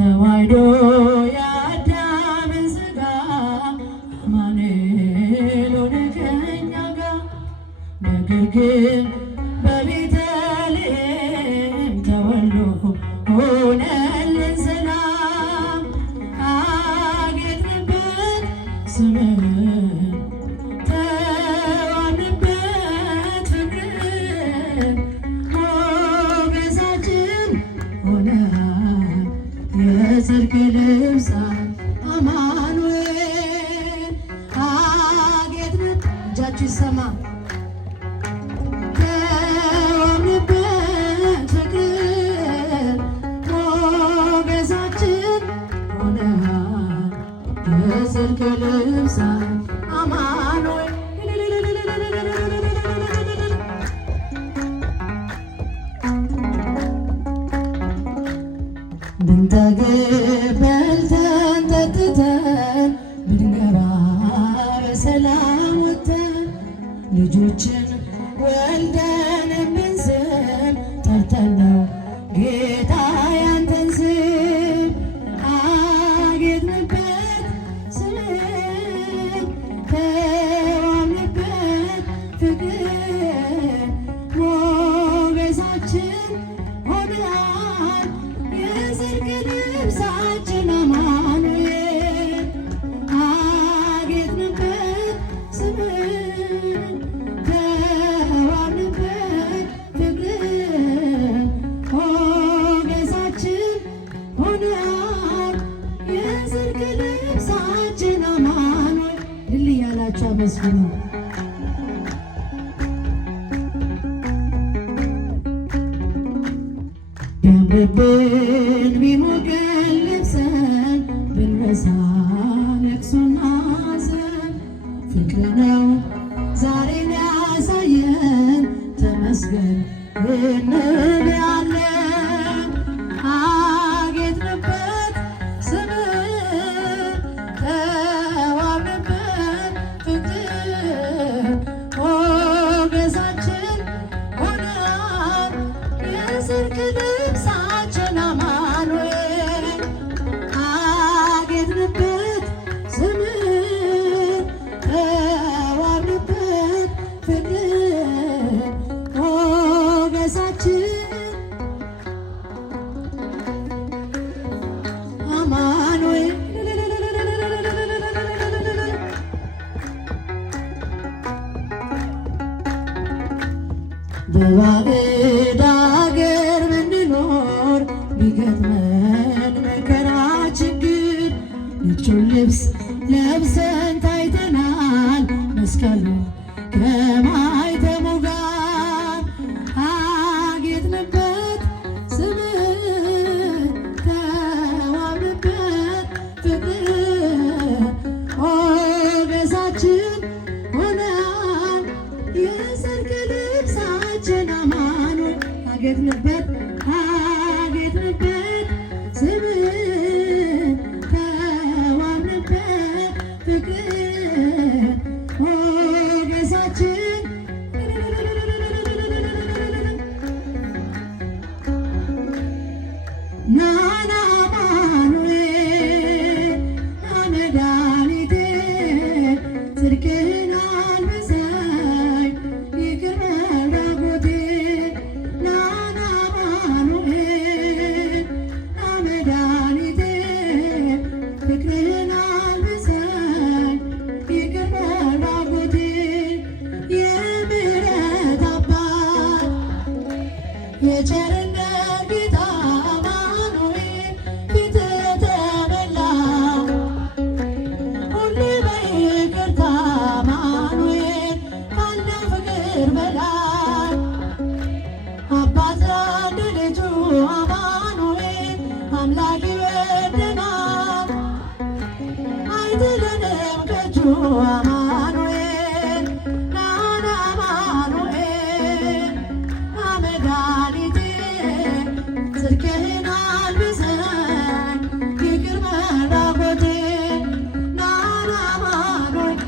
ተዋሕዶ የአዳምን ሥጋ አማኑኤል ሆነ ከእኛ ጋር። ነገር ግን በቤተልሔም ተወልዶ ሆነልን ሰላም። አጌጥንበት ስምህን ተዋብንበት ፍቅርን ሞገሳችን ሆነሃል የጽድቅ ልብሳን አማኑኤል። አጌጥንበት እጃችሁ ይሰማ ተዋብንበት ፍቅርን ሞገሳችን ሆነሃል የጽድቅ ልብሳን አማኑኤል። ብንጠግብ በልተን ጠጥተን ብንገባ በሰላም ወጥተን ልጆችን ወልደን እንድንስም ጠርተን ነው ጌታ ያንተን ስም። አጌጥንበት ስምህን ተዋብንበት ፍቅር ሞገሳችን ሆነሃል የጽድቅ ልብሳችን አማኑኤል። አጌጥንበት ስምህን ተዋብንበት ፍቅር ሞገሳችን ሆነሃል የጽድቅ ልብሳችን አማኑኤል። ድል እያላችሁ አመስግኑ። ቢያምርብን ቢሞቀን ለብሰን ብንረሳ ለቅሶና ሐዘን ፍቅር ነው ዛሬን ያሳየን ተመስገን እንላለን። አጌጥንበት ስምህን ተዋብንበት ፍቅር ሞገሳችን ሆነሃል የጽድቅ ልብሳችን አማኑኤል። አጌጥንበት ስምህን ተዋብንበት ፍቅር ሞገሳችን አማኑኤል። በባዕድ አገር ብንኖር ቢገጥመን መከራ ችግር ነጩን ልብስ ለብሰን ታይተናል መስቀሉ ከማኅተሙ ጋር። አጌጥንበት ስምህን ተዋብንበት ፍቅር ሞገሳችን ሆነሃል የጽድቅ ልብሳችን አማኑኤል። አጌጥንበት አጌጥንበት ስምህን ተዋብንበት ፍቅር ሞገሳችን ናና አማኑኤል መድኃኒቴ ጽድቅህን አልብሰኝ ይቅር መራቆቴ። ናና አማኑኤል መድኃኒቴ ፍቅርህን አልብሰኝ ይቅር መራቆቴ። የምሕረት አባት የቸርነት ጌታ አማኑኤል ፊትህ ተሞላ ሁሌ በይቅርታ አማኑኤል ካለው ፍቅር በላይ አባት ለአንድ ልጁ አማኑኤል አምላክ ይወደናል አይጥለንም ከእጁ አማኑኤል። ናና አማኑኤል መድኃኒቴ ጽድቅህን አልብሰኝ ይቅር መራቆቴ። ናና አማኑኤል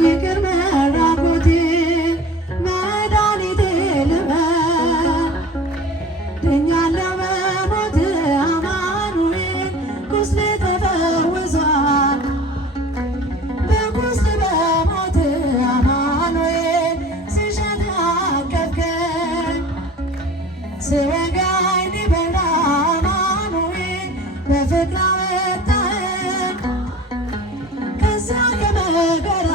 ይቅር መራቆቴ መድኃኒቴ ሲወጋኝ ሊበላ አማኑኤል በፍቅር አወጣኝ ከዚያ ከመከራ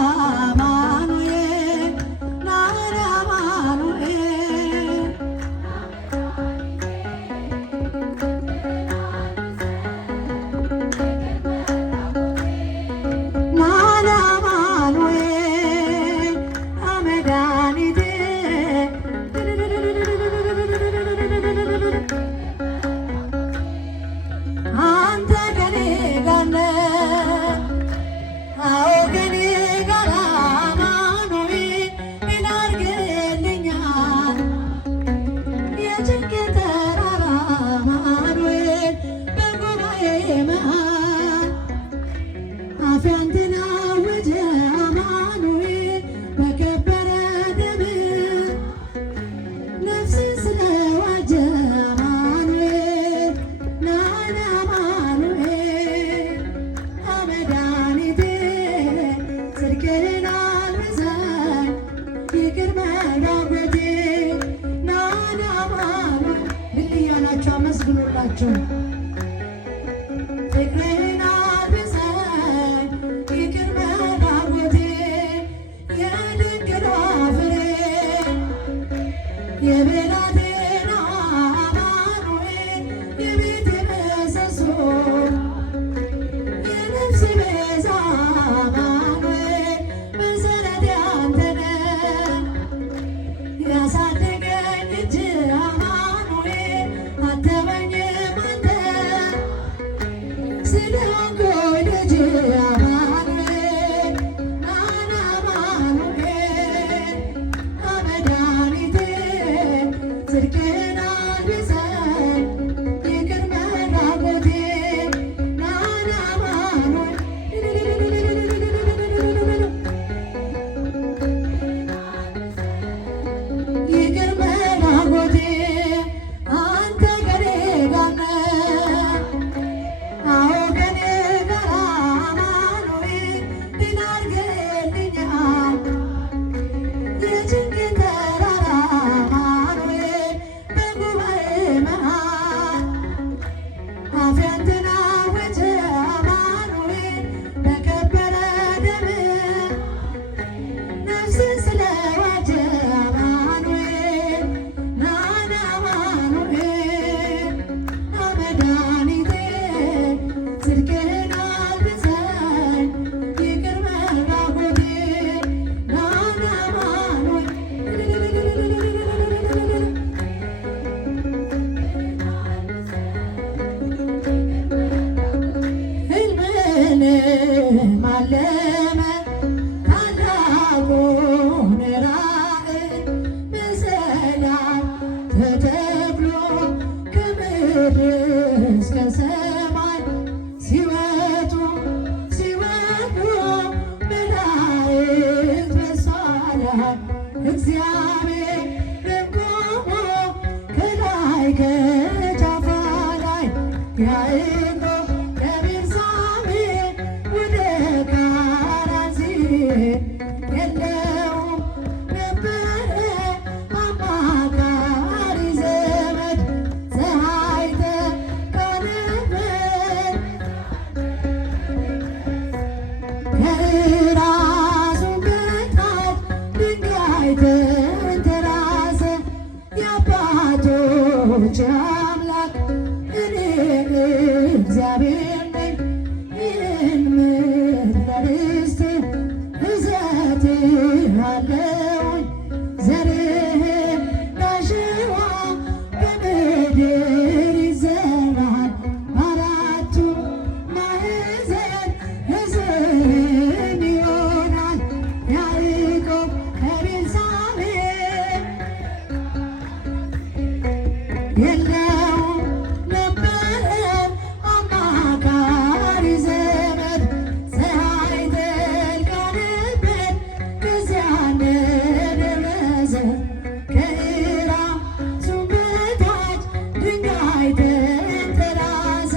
አማኑኤል ናና አማኑኤል ናና አማኑኤል አመዳኒቴ አንተ ከኔ ጋር ነህ፣ አዎ ከኔ ጋር አማኑኤል ምን አድርግልኛል? የጭንቄ ተራራ አማኑኤል በጉባኤ መሃል አፌ አንተን አወጀ አማኑኤል በከበረ ደምህ ነፍሴን ስለዋጀ አማኑኤል ናና አማኑኤል አመዳኒቴ ጽድቅህን አልብሰኝ ይቅር መላጎቴ ናና አማኑኤል ልል እያላችሁ አመስግኑላቸው። ፍቅርህን አልብሰኝ ይቅር መላጎቴ የድንግሏ ፍሬ የብላቴና አማኑኤል የቤቴ ምሰሶ የነፍሴ ቤዛ አማኑኤል መሰረቴ አንተ ነህ። ያሳደገኝ እጅ አማኑኤል አተመኝም አንተ ስለሆንኩኝ ልጅ አማኑኤል ናና አማኑኤል አመዳኒቴ ጽድቅህን አልብሰኝ ይቅር መላጎቴ ናና አማኑኤል ይቅር መላጎቴ አንተ ከኔ ጋር ነህ፣ አዎ ከኔ ጋር አማኑኤል ምን አድርግልኛል? የጭንቄ ተራራ አማኑኤል በጉባኤ መሃል አፌ አንተን አወጀ አማኑኤል በከበረ ደምህ ነፍሴን ስለዋጀ አማኑኤል ናና አማኑኤል አመዳኒቴ ጽድቅህን አልብሰኝ ይቅር መላጎቴ ናና አማኑኤል ሕልምን አለመ ታላቁን ራእይ በሰላም ተተክሎ ከምድር እስከ ሰማይ ሲወጡ ሲወርዱ መላእክት በእሷ ላይ እግዚአብሔርም ቆሞ ከላይ ከጫፏ ላይ ያዕቆብ ከቤርሳቤህ ወደ ካራን ሲሄድ የለውም ነበረ አማካሪ ዘመድ ፀሐይ ተቃረበት ከራሱ በታች ድንጋይ ተንተራሰ የአባቶች አምላክ እኔ እግዚአብሔር ነኝ ይህን ምድር ርስት እሰጥሃለሁኝ ዘርህን ላሸዋ በምድር ይዘራል አራቱ ማዕዘን ሕዝብህን ይሆናል ያዕቆብ ከቤርሳቤህ የለውም ነበረ አማካሪ ዘመድ ፀሐይ ጠልቃለበት ከዚያ እንደደረሰ ከራሱ በታች ድንጋይ ተንተራሰ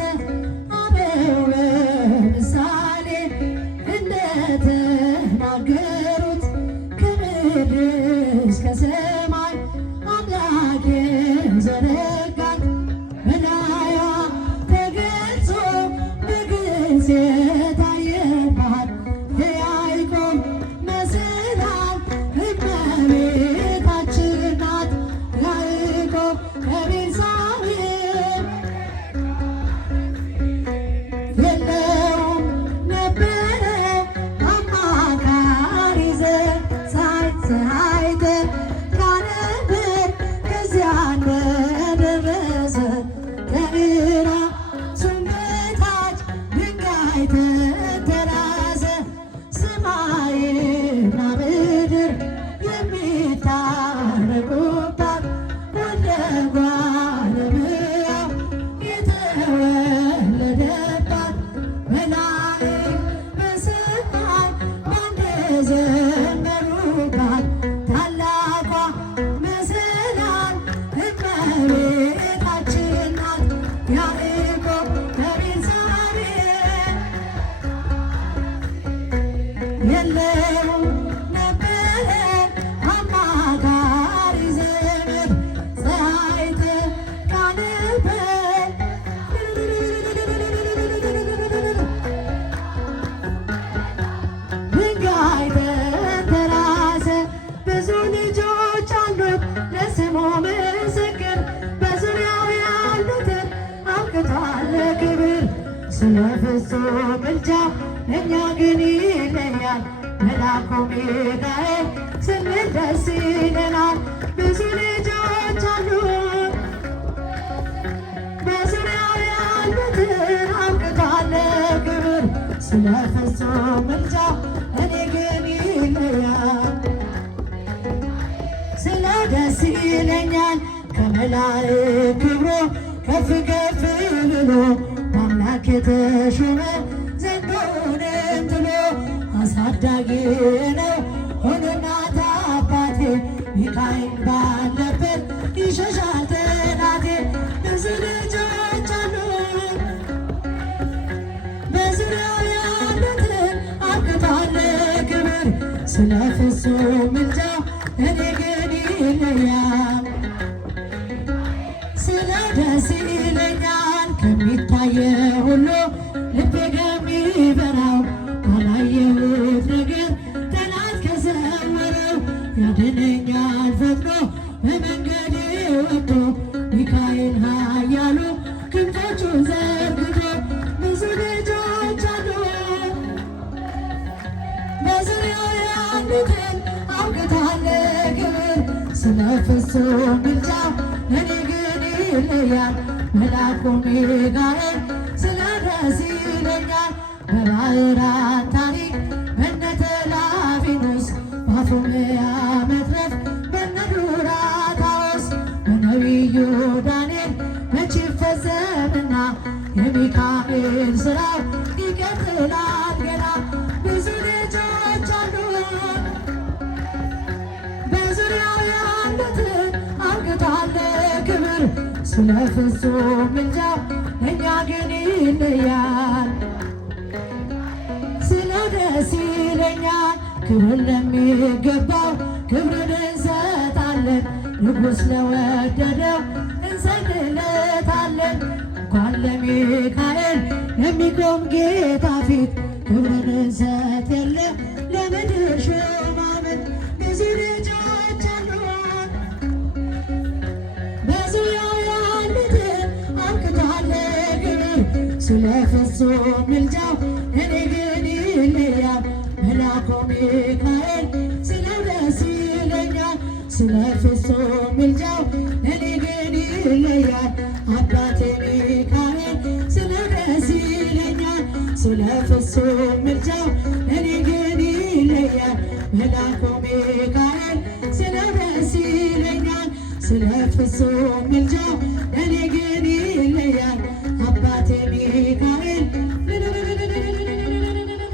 አበው በምሳሌ እንደተናገሩት ከምድር እስከ ሰማይ አምላኬን ዘረ ስለ ፍጹም ምልጃው እኛ ግን ይለያል መልአኩ ሚካኤል ስንል ደስ ይለናል። ብዙ ልጆች አሉ በዙሪያው ያሉትን አብቅቷል ክብር ስለ ፍጹም ምልጃው እኔ ግን ይለያል ስለ ደስ ይለኛል ከመላእክት ክብሮ ከፍ ከፍ ብሎ አምላክ የተሾመ ዘንዶውንም ጥሎ አሳዳጊ ነው ሆኖ እናት አባቴ ሚካኤል ባለበት ይሸሻል ጠላቴ። ብዙ ልጆች አሉ በዙሪያው ያሉትን አብቅቷል ክብር ስለ ፍጹም ምልጃው እኔ ግን ይለያል ስለ ደስ ይለኛል ከሚታየ ሁሉ ልቤ ከሚበራው ካላየሁት ነገር ጠላት ከሰወረው ያድነኛል ፈጥኖ በመንገዴ ወጥቶ ሚካኤል ኃያሉ ክንፎቹን ዘርግቶ። ብዙ ልጆች አሉ በዙሪያው ያሉትን አብቅቷል ክብር ስለ ፍጹም ምልጃው እኔ ግን ይለያል መልአኩ ሚካኤል ስለ ደስ ይለኛል። በባሕራን ታሪክ በነ ተላፊኖስ በአፎምያ መትረፍ በነ ዱራታዎስ በነቢዩ ዳንኤል መች ይፈጸምና የሚካኤል ሥራው ይቀጥላል ገና። ብዙ ልጆች አሉ በዙሪያው ያሉትን አብቅቷል ክብር ስለ ፍጹም ምልጃው እኛ ግን ይለያል ስለ ደስ ይለኛል። ክብር ለሚገባው ክብርን እንሰጣለን ንጉሥ ለወደደው እንሰግድለታለን። እንኳን ለሚካኤል የሚቆም ጌታ ፊት ክብርን እንሰጥ የለ ለምድር ሹማምንት። ብዙ ልጆች አሉ በዙሪያው ያሉትን አብቅቷል ክብር ስለ ፍጹም ምልጃው እኔ ግን ይለያል መልአኩ ሚካኤል ስለ ደስ ይለኛል ስለ ፍጹም ምልጃው እኔ ግን ይለያል አባቴ ሚካኤል ስለ ደስ ይለኛል ስለ ፍጹም ምልጃው እኔ ግን ይለያል መልአኩ ሚካኤል ስለ ደስ ይለኛል ስለ ፍጹም ምልጃው